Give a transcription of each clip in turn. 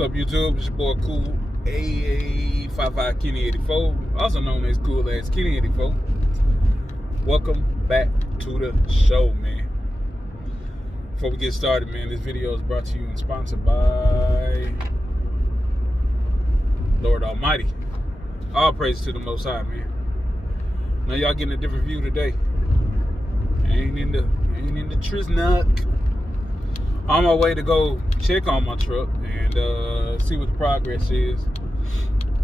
What's up, YouTube? It's your boy Cool AA55 Kenny 84, also known as Cool as Kenny 84. Welcome back to the show, man. Before we get started, man, this video is brought to you and sponsored by Lord Almighty. All praise to the Most High, man. Now y'all getting a different view today. Ain't in the Triznock. On my way to go check on my truck and see what the progress is.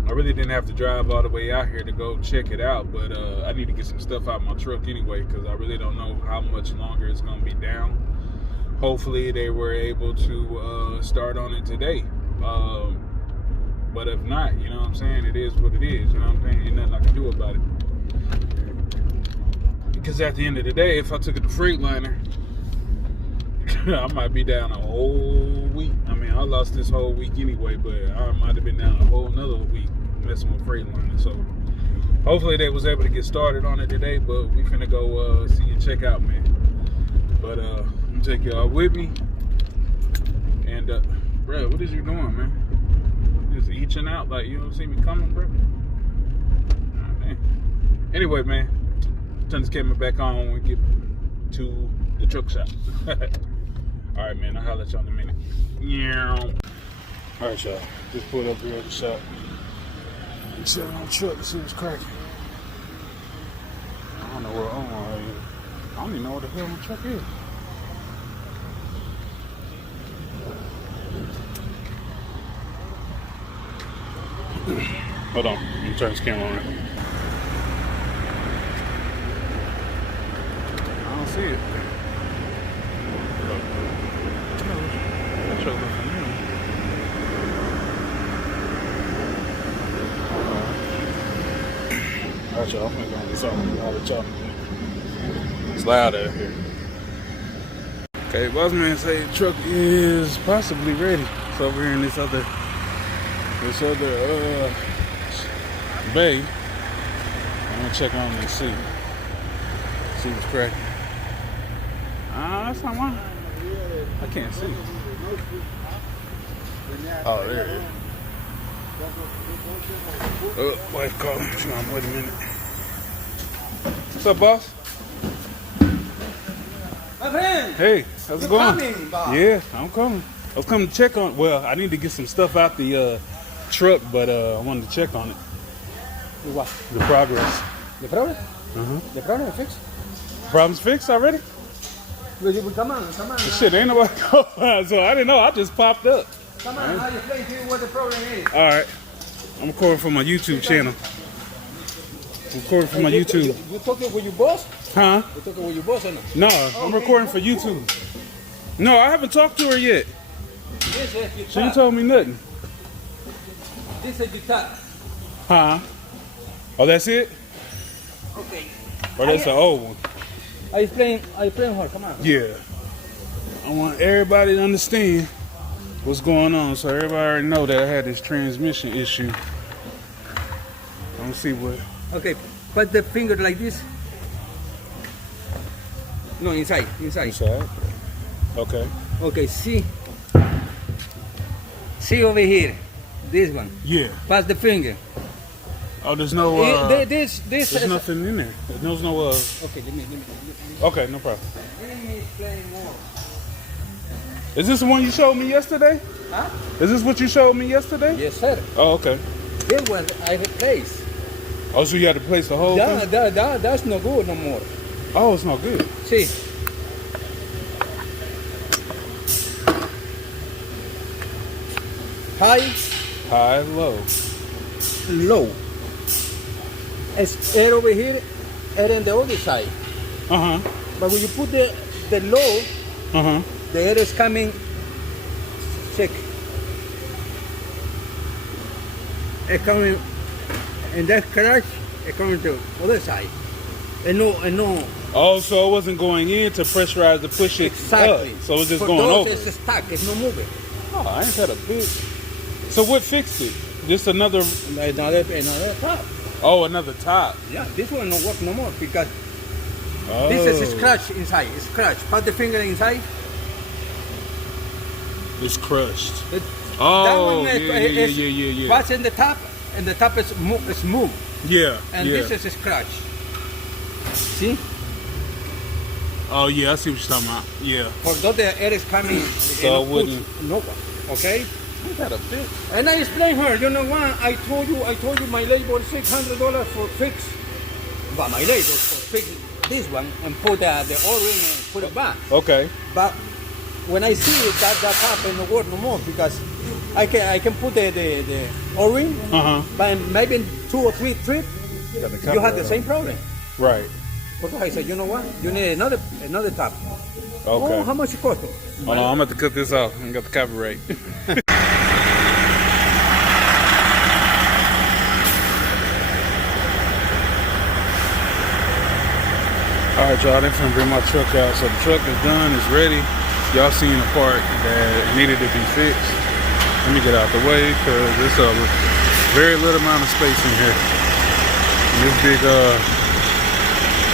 I really didn't have to drive all the way out here to go check it out, but I need to get some stuff out of my truck anyway because I really don't know how much longer it's going to be down. Hopefully they were able to start on it today. But if not, you know what I'm saying, it is what it is. You know what I'm saying? Ain't nothing I can do about it. Because at the end of the day, if I took it to freightliner, I might be down a whole week. I mean, I lost this whole week anyway, but I might have been down a whole another week messing with freightliner. So hopefully they was able to get started on it today, but we finna go see and check out, man. But I'm gonna take y'all with me. And bro, what is you doing, man? Just eaching out like you don't see me coming, bro? Man. Anyway, man, turn this camera back on when we get to the truck shop. Alright, man, I'll holler at y'all in a minute. Alright, y'all. Just pulled up here at the shop. I'm sitting on the truck to see what's cracking. I don't know where I'm at. I don't even know what the hell my truck is. Hold on. Let me turn this camera on. I don't see it. Alright, y'all, I'm gonna go get something. I'll let y'all. It's loud out here. Okay, boss man say the truck is possibly ready. It's over here in this other bay. I'm gonna check on it and see what's cracking. That's not mine. I can't see. Oh, there it is. Wife calling. She's gonna wait a minute. What's up, boss? My friend. Hey, how's it going? Coming, boss. Yeah, I'm coming. I was coming to check on. Well, I need to get some stuff out the truck, but I wanted to check on it. What? The progress. The problem? The problem is fixed. problem's fixed already? Come on. Shit, ain't nobody going. So I didn't know. I just popped up. Come on, I'll explain to you what the problem is. All right. I'm recording for my YouTube channel. I'm recording for my YouTube. You talking with your boss? Huh? You talking with your boss or not? No, I'm recording for YouTube. No, I haven't talked to her yet. This is your She ain't told me nothing. This is your tap. Huh? Oh, that's it? Okay. Or that's the old one? I explain her, come on. Yeah. I want everybody to understand what's going on, so everybody already know that I had this transmission issue. I'm gonna see what. Okay, put the finger like this. No, inside. Inside? Okay. Okay, see over here, this one. Yeah. Pass the finger. Oh, there's no. This There's nothing in there. There's no. Okay, let me. Okay, no problem. Let me explain more. Is this the one you showed me yesterday? Huh? Is this what you showed me yesterday? Yes, sir. Oh, okay. This one I replaced. Oh, so you had to replace the whole thing? That's no good no more. Oh, it's not good. See. High, low. Low. It's air over here, air on the other side. Uh-huh. But when you put the low, Uh-huh. the air is coming. Check. it's coming, and that scratch is coming to other side. And no. Oh, so it wasn't going in to pressurize to push it Exactly. up. So it was just For going those, over. it's stuck. It's not moving. Oh, I ain't had a big. So what fixed it? Just another. Another top. Oh, another top. Yeah, this one don't work no more because Oh. this is a scratch inside. It's scratch. Put the finger inside. It's crushed. That Oh, one yeah. What's in the top, and the top is moved. Yeah, And yeah. this is a scratch. See? Oh, yeah, I see what you're talking about. Yeah. Although the air is coming, So it wouldn't. no one. Okay? I got a bit. And I explained her, you know what? I told you my labor $600 for fix. But my labor for fix this one and put the O-ring and put it back. Okay. But when I see it, that happen no work no more because I can put the O-ring, but maybe in 2 or 3 trips, you have the same problem. Right. But I said, you know what? You need another tap. Okay. Oh, how much it cost? Hold on, I'm about to cut this off. I got the copyright. All right, y'all, they're finna bring my truck out. So the truck is done, it's ready. Y'all seen the part that needed to be fixed. Let me get out the way because there's a very little amount of space in here. And this big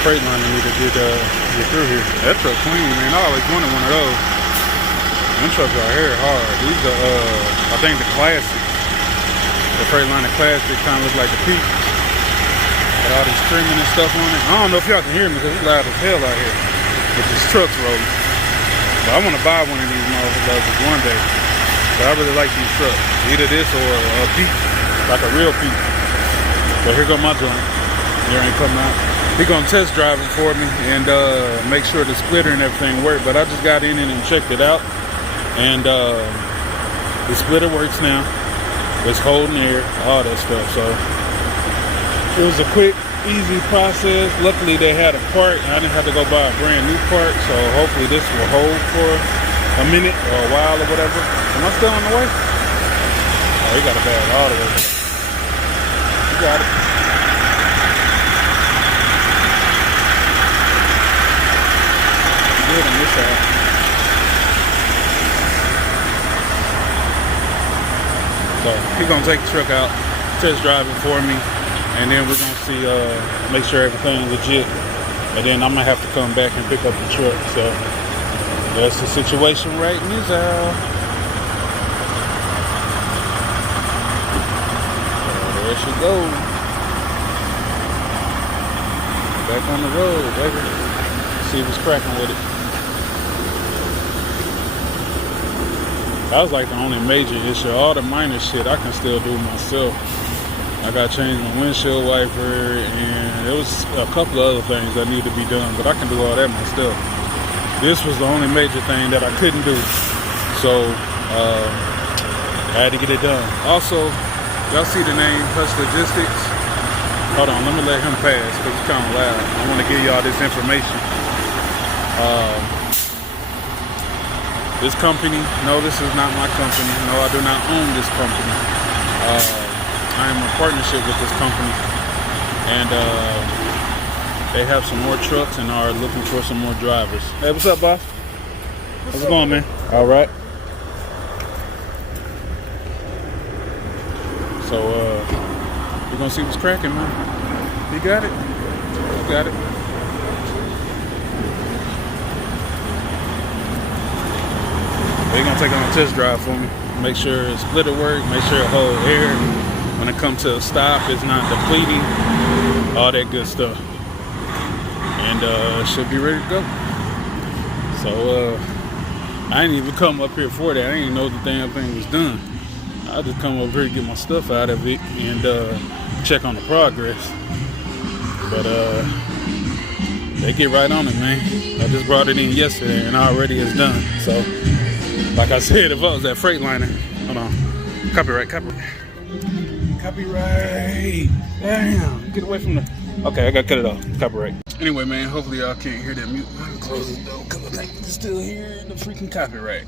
freightliner needed to get through here. That truck clean, man. I always wanted one of those. Them trucks out here are hard. These are, I think the classic. The freightliner classic kind of look like the Peak. Got all this trimming and stuff on it. I don't know if y'all can hear me because it's loud as hell out here with these trucks rolling. But I want to buy one of these motherfuckers one day. But I really like these trucks. Either this or a Peak, like a real Peak. But here go my joint. Here ain't coming out. He gonna test drive it for me and make sure the splitter and everything work. But I just got in it and checked it out. And the splitter works now. It's holding air, all that stuff. So it was a quick, easy process. Luckily they had a part. I didn't have to go buy a brand new part. So hopefully this will hold for a minute or a while or whatever. Am I still on the way? Oh, he got a bag all the way. You got it. Good on this side. So he's gonna take the truck out, test drive it for me, and then we're gonna see, make sure everything's legit, and then I'm gonna have to come back and pick up the truck. So that's the situation right now. There she goes. Back on the road, baby. See what's cracking with it. That was like the only major issue. All the minor shit I can still do myself. I got to change my windshield wiper, and there was a couple of other things that need to be done, but I can do all that myself. This was the only major thing that I couldn't do, so I had to get it done. Also, y'all see the name Hush Logistics? Hold on, let me let him pass because it's kind of loud. I want to give y'all this information. This company, no, this is not my company. No, I do not own this company. I am in partnership with this company, and they have some more trucks and are looking for some more drivers. Hey, what's up, boss? How's it going, man? All right. So, we're gonna see what's cracking, man. You got it? You got it? They're gonna take it on a test drive for me. Make sure the splitter work, make sure it hold air. When it comes to a stop, it's not depleting. All that good stuff. And it should be ready to go. So I didn't even come up here for that. I didn't even know the damn thing was done. I just come over here to get my stuff out of it and check on the progress. But they get right on it, man. I just brought it in yesterday and already it's done. So like I said, if I was that freightliner, hold on, copyright. Damn, get away from the, okay, I gotta cut it off, copyright. Anyway, man, hopefully y'all can't hear that mute. Close the door, because I think it's still here in the freaking copyright.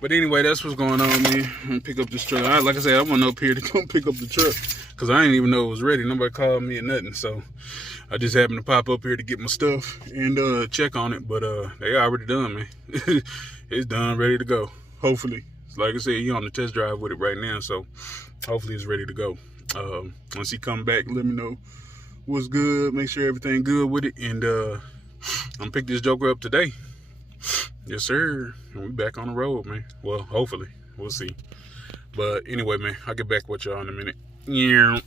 But anyway, that's what's going on, man. I'm gonna pick up this truck. Like I said, I went up here to come pick up the truck because I didn't even know it was ready. Nobody called me or nothing. So I just happened to pop up here to get my stuff and check on it. But they already done, man. It's done, ready to go. Hopefully. Like I said, he on the test drive with it right now. So hopefully it's ready to go. Once he come back, let me know what's good. Make sure everything good with it. And I'm gonna pick this joker up today. Yes, sir. And we back on the road, man. Well, hopefully. We'll see. But anyway, man, I'll get back with y'all in a minute. Yeah.